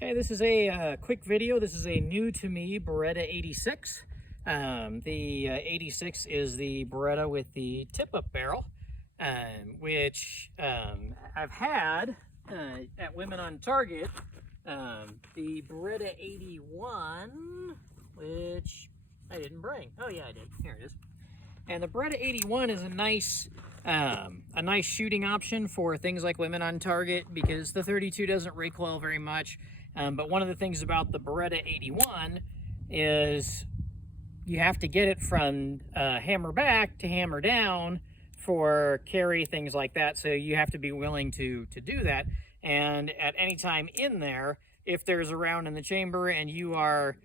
Okay, this is a quick video. This is a new to me Beretta 86. The 86 is the Beretta with the tip-up barrel, which I've had at Women on Target. The Beretta 81, which I didn't bring. Oh yeah, I did. Here it is. And the Beretta 81 is a nice shooting option for things like Women on Target because the 32 doesn't recoil very much. But one of the things about the Beretta 81 is you have to get it from hammer back to hammer down for carry, things like that. So you have to be willing to do that. And at any time in there, if there's a round in the chamber and you are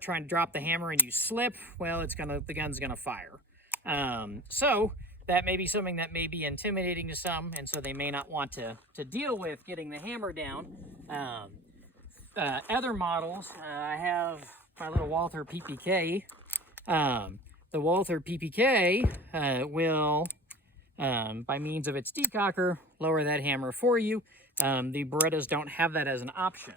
trying to drop the hammer and you slip, well, the gun's gonna fire. So that may be something that may be intimidating to some, and so they may not want to deal with getting the hammer down. Other models, I have my little Walther PPK. The Walther PPK will, by means of its decocker, lower that hammer for you. The Berettas don't have that as an option.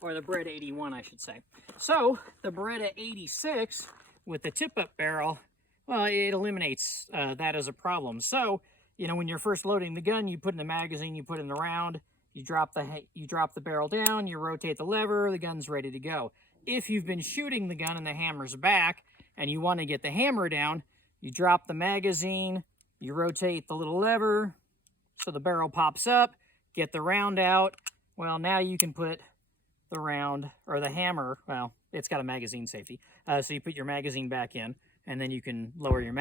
Or the Beretta 81, I should say. So, the Beretta 86 with the tip-up barrel, well, it eliminates that as a problem. So, when you're first loading the gun, you put in the magazine, you put in the round, you drop the barrel down, you rotate the lever, the gun's ready to go. If you've been shooting the gun and the hammer's back, and you want to get the hammer down, you drop the magazine, you rotate the little lever, so the barrel pops up, get the round out. Well, now you can put the round, or the hammer, well, it's got a magazine safety, so you put your magazine back in, and then you can lower your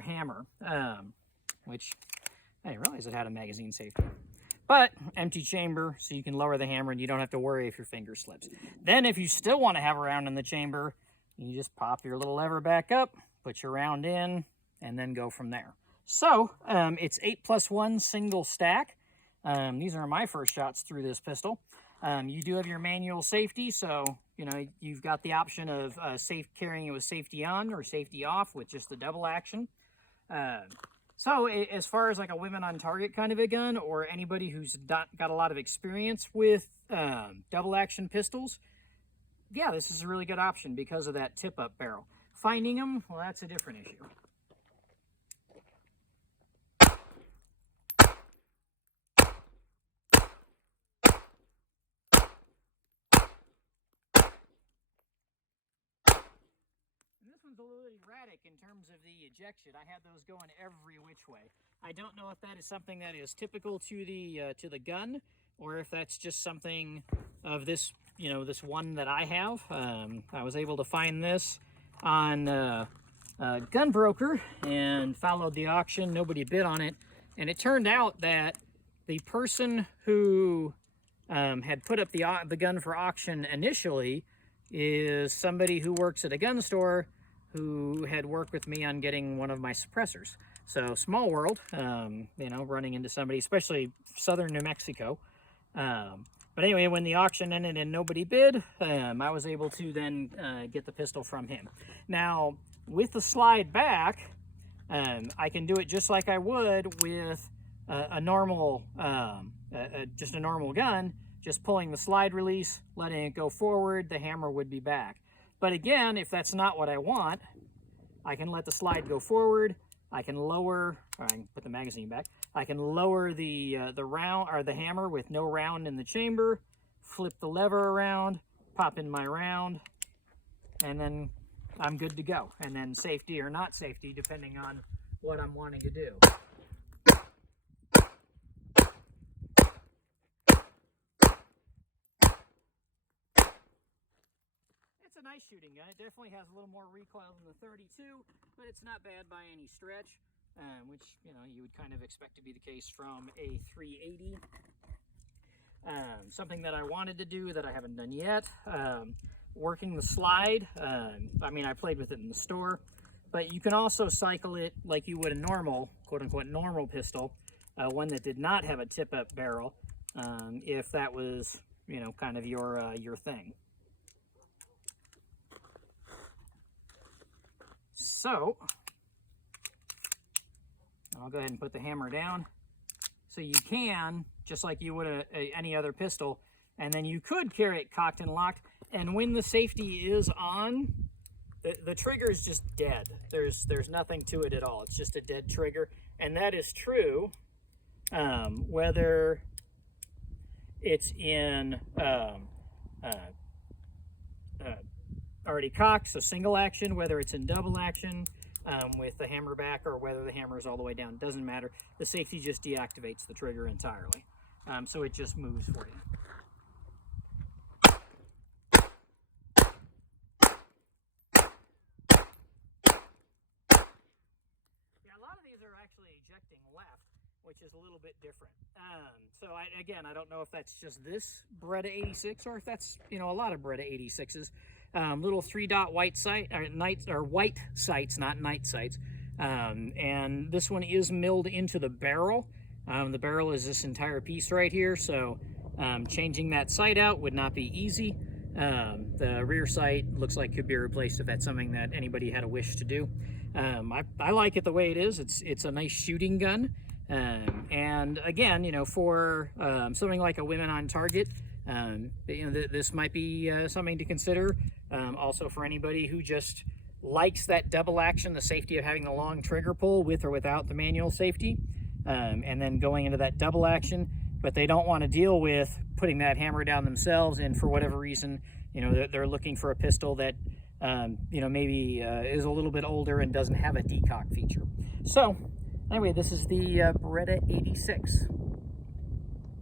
hammer, which I didn't realize it had a magazine safety. But empty chamber, so you can lower the hammer and you don't have to worry if your finger slips. Then if you still want to have a round in the chamber, you just pop your little lever back up, put your round in, and then go from there. So it's 8+1 single stack. These are my first shots through this pistol. You do have your manual safety, so you've got the option of carrying it with safety on or safety off with just the double action. So as far as like a Women on Target kind of a gun, or anybody who's got a lot of experience with double action pistols, yeah, this is a really good option because of that tip-up barrel. Finding them, well, that's a different issue. This one's a little erratic in terms of the ejection. I had those going every which way. I don't know if that is something that is typical to the gun, or if that's just something of this, this one that I have. I was able to find this on Gun Broker and followed the auction. Nobody bid on it, and it turned out that the person who had put up the gun for auction initially is somebody who works at a gun store who had worked with me on getting one of my suppressors. So small world, running into somebody, especially southern New Mexico. But anyway, when the auction ended and nobody bid, I was able to then get the pistol from him. Now, with the slide back, I can do it just like I would with a normal, just a normal gun, just pulling the slide release, letting it go forward, the hammer would be back. But again, if that's not what I want, I can let the slide go forward. I can lower, or I can put the magazine back. I can lower the round or the hammer with no round in the chamber, flip the lever around, pop in my round, and then I'm good to go. And then safety or not safety, depending on what I'm wanting to do. A nice shooting gun. It definitely has a little more recoil than the 32, but it's not bad by any stretch, which you would kind of expect to be the case from a 380. Something that I wanted to do that I haven't done yet, working the slide. I played with it in the store, but you can also cycle it like you would a normal, quote-unquote normal pistol, one that did not have a tip-up barrel, if that was kind of your thing. So, I'll go ahead and put the hammer down. So you can just like you would any other pistol. And then you could carry it cocked and locked. And when the safety is on, the trigger is just dead. There's nothing to it at all. It's just a dead trigger. And that is true whether it's in already cocked, so single action, whether it's in double action with the hammer back, or whether the hammer is all the way down. It doesn't matter. The safety just deactivates the trigger entirely. So it just moves for you. Actually ejecting left, which is a little bit different. So again, I don't know if that's just this Beretta 86 or if that's, you know, a lot of Beretta 86s. Little 3-dot white sight, or white sights, not night sights. And this one is milled into the barrel. The barrel is this entire piece right here, so changing that sight out would not be easy. The rear sight looks like could be replaced if that's something that anybody had a wish to do. I like it the way it is. It's a nice shooting gun. And again, you know, for something like a women on target, you know, this might be something to consider. Also for anybody who just likes that double action, the safety of having the long trigger pull with or without the manual safety, and then going into that double action, but they don't want to deal with putting that hammer down themselves, and for whatever reason, you know, they're looking for a pistol that you know, maybe is a little bit older and doesn't have a decock feature. So anyway, this is the Beretta 86.